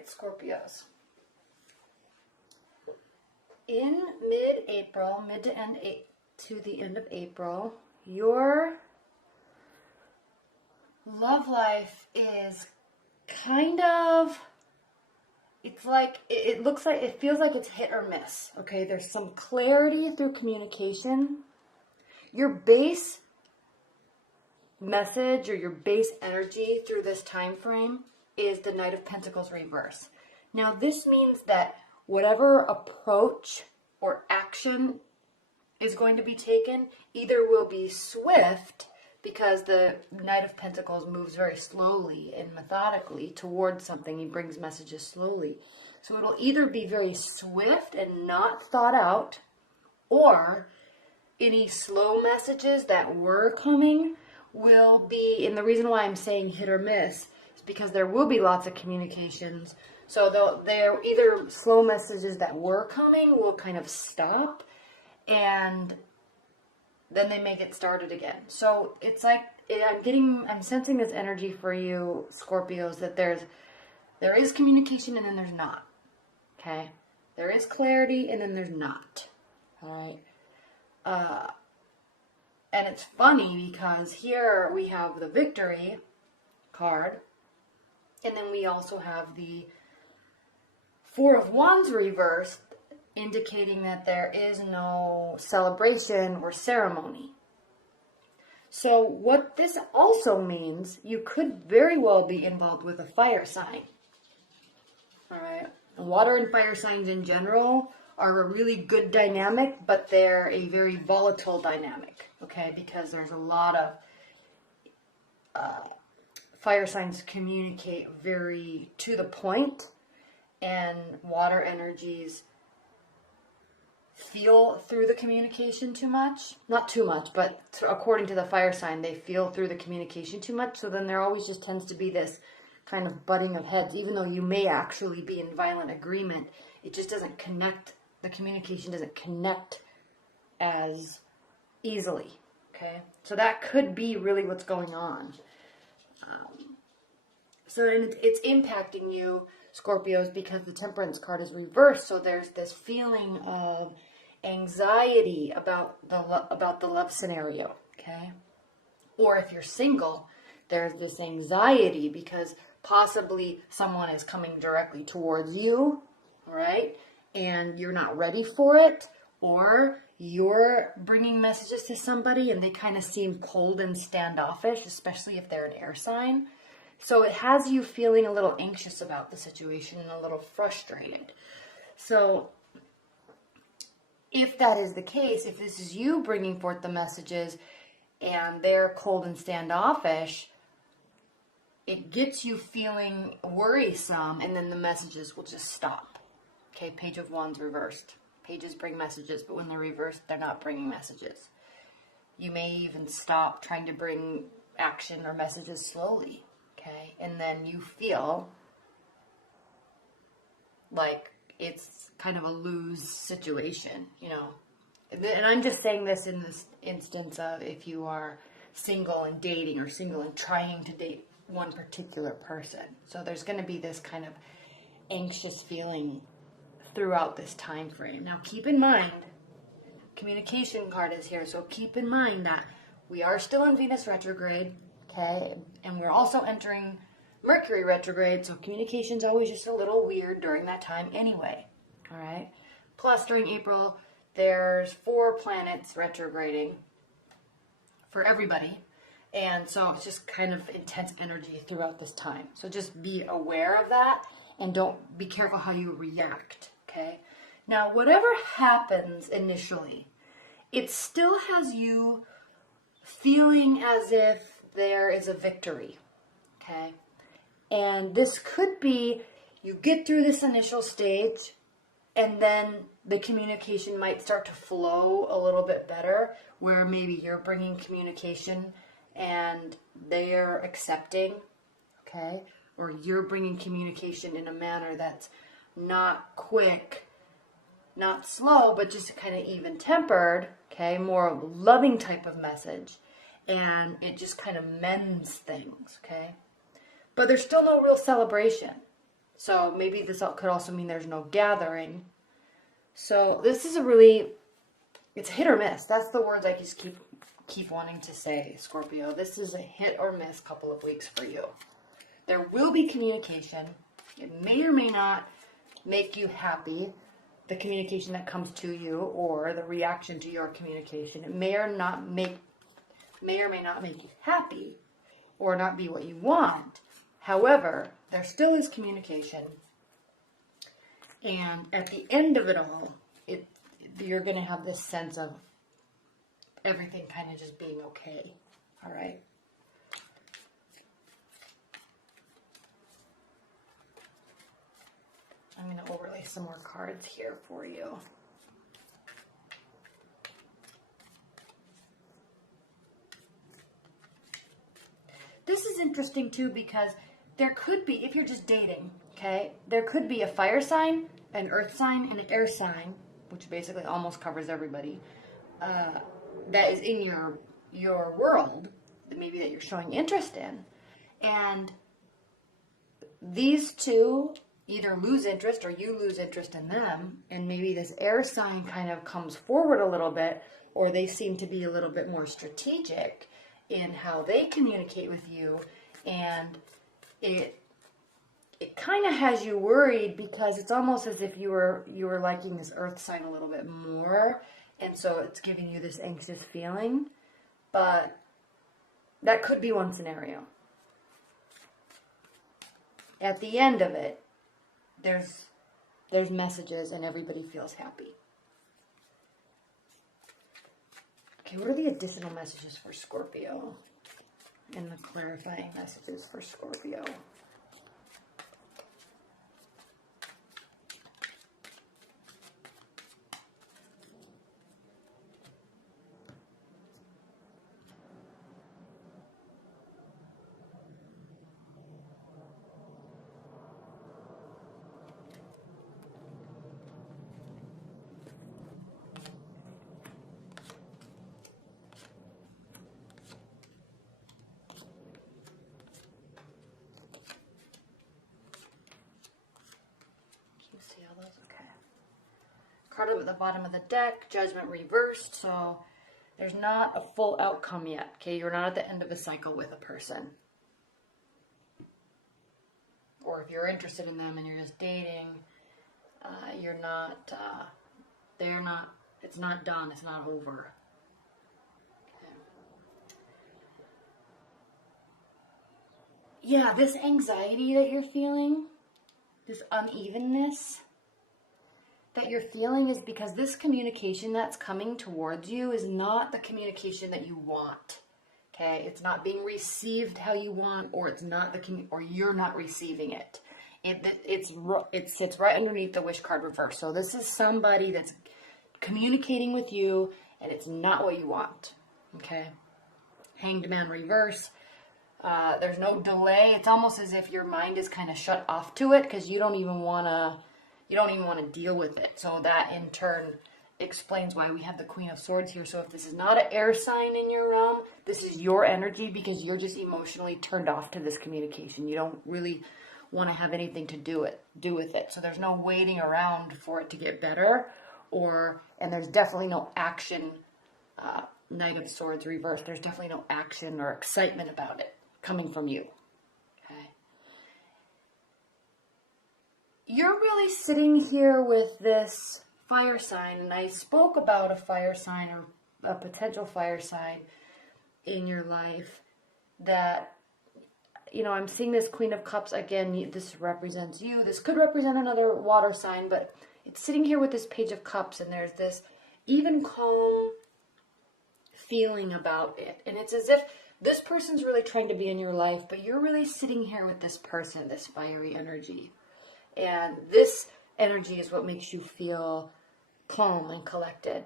right, Scorpios. In mid-April, to the end of April, your love life is kind of, it's like, it looks like, it feels like it's hit or miss, okay? There's some clarity through communication. Your base message or your base energy through this time frame is the Knight of Pentacles reverse. Now, this means that whatever approach or action is going to be taken either will be swift, because the Knight of Pentacles moves very slowly and methodically towards something. He brings messages slowly. So it'll either be very swift and not thought out, or any slow messages that were coming will be, and the reason why I'm saying hit or miss is because there will be lots of communications. So they're either slow messages that were coming will kind of stop, and then they may get started again. So it's like, I'm sensing this energy for you, Scorpios, that there is communication and then there's not. Okay? There is clarity and then there's not. All right? And it's funny because here we have the Victory card, and then we also have the Four of Wands reversed, indicating that there is no celebration or ceremony. So what this also means, you could very well be involved with a fire sign. All right? Water and fire signs in general are a really good dynamic, but they're a very volatile dynamic, okay? Because there's a lot of fire signs communicate very to the point, and water energies feel through the communication too much. Not too much, but according to the fire sign, they feel through the communication too much. So then there always just tends to be this kind of butting of heads. Even though you may actually be in violent agreement, it just doesn't connect. The communication doesn't connect as easily. Okay? So that could be really what's going on. So it's impacting you, Scorpios, because the Temperance card is reversed. So there's this feeling of anxiety about the love scenario, okay? Or if you're single, there's this anxiety because possibly someone is coming directly towards you, right? And you're not ready for it, or you're bringing messages to somebody and they kind of seem cold and standoffish, especially if they're an air sign. So it has you feeling a little anxious about the situation and a little frustrated. So if that is the case, if this is you bringing forth the messages and they're cold and standoffish, it gets you feeling worrisome, and then the messages will just stop. Okay, Page of Wands reversed. Pages bring messages, but when they're reversed, they're not bringing messages. You may even stop trying to bring action or messages slowly. Okay, and then you feel like it's kind of a lose situation, you know. And I'm just saying this in this instance of if you are single and dating, or single and trying to date one particular person. So there's going to be this kind of anxious feeling throughout this time frame. Now keep in mind, communication card is here, so keep in mind that we are still in Venus retrograde. Okay, and we're also entering Mercury retrograde, so communication's always just a little weird during that time anyway, all right? Plus, during April, there's 4 planets retrograding for everybody, and so it's just kind of intense energy throughout this time. So just be aware of that, and be careful how you react, okay? Now, whatever happens initially, it still has you feeling as if there is a victory, okay? And this could be, you get through this initial stage, and then the communication might start to flow a little bit better, where maybe you're bringing communication and they're accepting, okay? Or you're bringing communication in a manner that's not quick, not slow, but just kind of even-tempered, okay? More of a loving type of message. And it just kind of mends things, okay? But there's still no real celebration. So maybe this could also mean there's no gathering. So this is a really, it's hit or miss. That's the words I just keep wanting to say, Scorpio. This is a hit or miss couple of weeks for you. There will be communication. It may or may not make you happy, the communication that comes to you or the reaction to your communication. It may or may not make you happy or not be what you want. However, there still is communication. And at the end of it all, you're going to have this sense of everything kind of just being okay. All right? I'm going to overlay some more cards here for you. This is interesting too because there could be, if you're just dating, okay, there could be a fire sign, an earth sign, and an air sign, which basically almost covers everybody, that is in your world, maybe that you're showing interest in. And these two either lose interest or you lose interest in them, and maybe this air sign kind of comes forward a little bit, or they seem to be a little bit more strategic in how they communicate with you, and it kind of has you worried because it's almost as if you were liking this earth sign a little bit more, and so it's giving you this anxious feeling. But that could be one scenario. At the end of it, there's messages and everybody feels happy. Okay, what are the additional messages for Scorpio? And the clarifying messages for Scorpio. Card up at the bottom of the deck, Judgment reversed, so there's not a full outcome yet, okay? You're not at the end of a cycle with a person. Or if you're interested in them and you're just dating, you're not, they're not, it's not done, it's not over. Okay. Yeah, this anxiety that you're feeling, this unevenness that you're feeling is because this communication that's coming towards you is not the communication that you want. Okay, it's not being received how you want, or it's not or you're not receiving it. It sits right underneath the wish card reverse. So this is somebody that's communicating with you, and it's not what you want. Okay, Hanged Man reverse. There's no delay. It's almost as if your mind is kind of shut off to it because you don't even want to deal with it. So that in turn explains why we have the Queen of Swords here. So if this is not an air sign in your realm, this is your energy because you're just emotionally turned off to this communication. You don't really want to have anything to do with it. So there's no waiting around for it to get better, and there's definitely no action. Knight of Swords reversed. There's definitely no action or excitement about it coming from you. Okay. You're really sitting here with this fire sign, and I spoke about a fire sign or a potential fire sign in your life that, you know, I'm seeing this Queen of Cups again. This represents you. This could represent another water sign, but it's sitting here with this Page of Cups, and there's this even calm feeling about it. And it's as if this person's really trying to be in your life, but you're really sitting here with this person, this fiery energy. And this energy is what makes you feel calm and collected.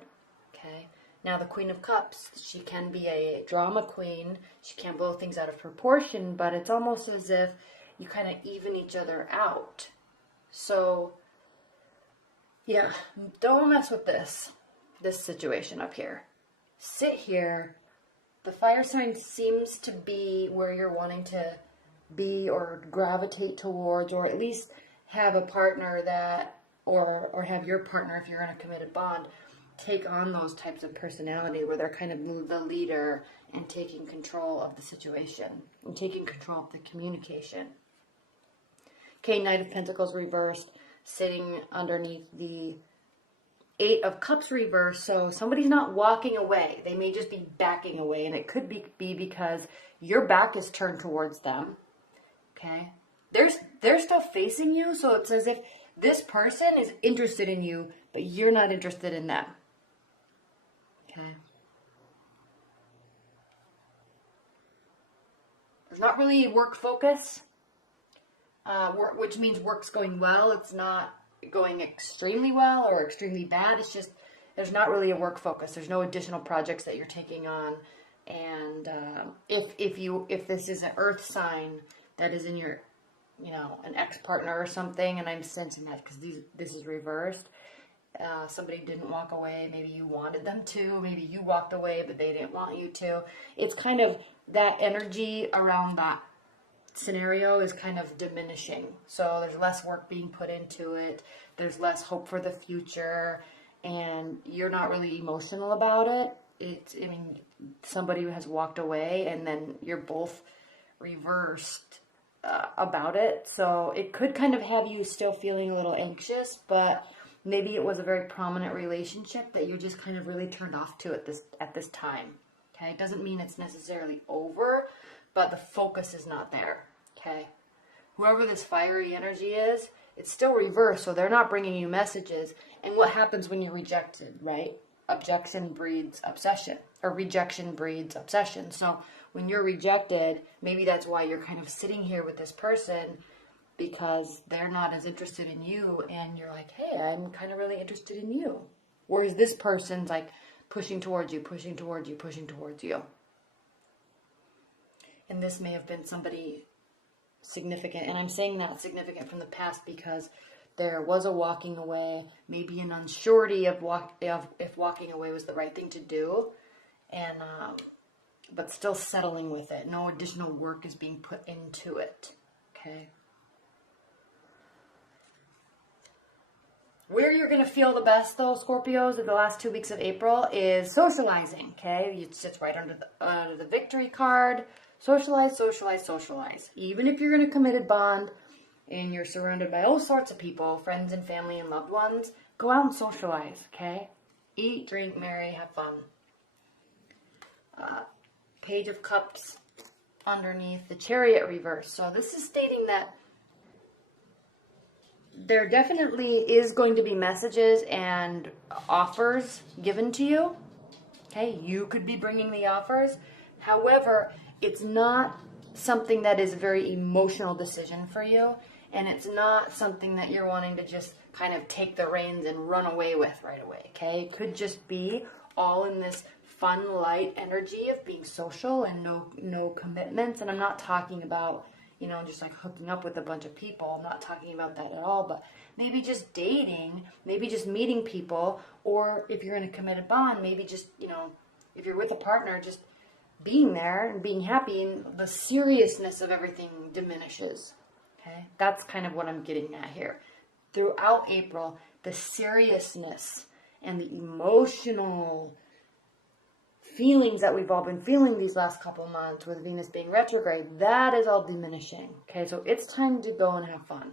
Okay. Now the Queen of Cups, she can be a drama queen. She can blow things out of proportion, but it's almost as if you kind of even each other out. So, yeah, don't mess with this situation up here. Sit here. The fire sign seems to be where you're wanting to be or gravitate towards, or at least have a partner that, or have your partner, if you're in a committed bond, take on those types of personality where they're kind of the leader and taking control of the situation and taking control of the communication. Okay, Knight of Pentacles reversed, sitting underneath the Eight of Cups reversed. So somebody's not walking away. They may just be backing away, and it could be because your back is turned towards them. Okay, they're still facing you, so it's as if this person is interested in you, but you're not interested in them. Okay. There's not really work focus, which means work's going well. It's not going extremely well or extremely bad. It's just there's not really a work focus. There's no additional projects that you're taking on. And if this is an earth sign that is in your, an ex-partner or something, and I'm sensing that because this is reversed. Somebody didn't walk away. Maybe you wanted them to. Maybe you walked away, but they didn't want you to. It's kind of that energy around that scenario is kind of diminishing. So there's less work being put into it. There's less hope for the future, and you're not really emotional about it. Somebody has walked away, and then you're both reversed about it. So it could kind of have you still feeling a little anxious, but maybe it was a very prominent relationship that you're just kind of really turned off to at this time. Okay, it doesn't mean it's necessarily over, but the focus is not there. Okay, whoever this fiery energy is, it's still reversed, so they're not bringing you messages. And what happens when you're rejected, right? Objection breeds obsession, or rejection breeds obsession. So when you're rejected, maybe that's why you're kind of sitting here with this person, because they're not as interested in you, and you're like, hey, I'm kind of really interested in you. Whereas this person's like pushing towards you, pushing towards you, pushing towards you. And this may have been somebody significant, and I'm saying that significant from the past because there was a walking away, maybe an unsurety of if walking away was the right thing to do, and but still settling with it. No additional work is being put into it. Okay. Where you're going to feel the best, though, Scorpios, in the last 2 weeks of April is socializing, okay? It sits right under the victory card. Socialize, socialize, socialize. Even if you're in a committed bond and you're surrounded by all sorts of people, friends and family and loved ones, go out and socialize, okay? Eat, drink, marry, have fun. Page of Cups underneath the Chariot reverse. So this is stating that there definitely is going to be messages and offers given to you. Okay, you could be bringing the offers. However, it's not something that is a very emotional decision for you, and it's not something that you're wanting to just kind of take the reins and run away with right away. Okay, it could just be all in this fun, light energy of being social and no commitments. And I'm not talking about just like hooking up with a bunch of people. I'm not talking about that at all, but maybe just dating, maybe just meeting people, or if you're in a committed bond, maybe just, if you're with a partner, just being there and being happy, and the seriousness of everything diminishes. Okay? That's kind of what I'm getting at here. Throughout April, the seriousness and the emotional feelings that we've all been feeling these last couple months with Venus being retrograde, that is all diminishing. Okay, so it's time to go and have fun.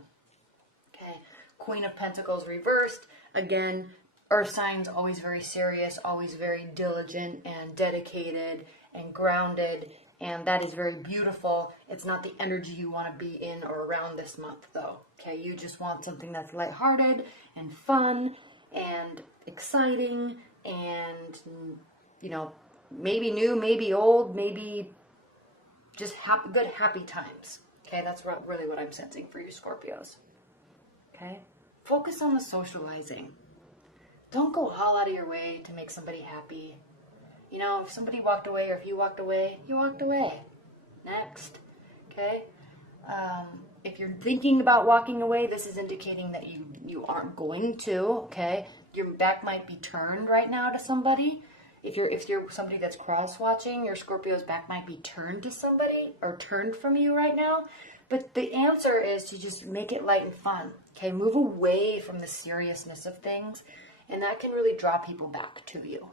Okay, Queen of Pentacles reversed. Again, earth signs always very serious, always very diligent and dedicated and grounded, and that is very beautiful. It's not the energy you want to be in or around this month, though. Okay, you just want something that's lighthearted and fun and exciting and, maybe new, maybe old, maybe just good, happy times. Okay, that's really what I'm sensing for you, Scorpios. Okay, focus on the socializing. Don't go all out of your way to make somebody happy. If somebody walked away, or if you walked away, you walked away. Next. Okay, if you're thinking about walking away, this is indicating that you aren't going to. Okay, your back might be turned right now to somebody. If you're somebody that's cross-watching, your Scorpio's back might be turned to somebody or turned from you right now. But the answer is to just make it light and fun. Okay, move away from the seriousness of things, and that can really draw people back to you.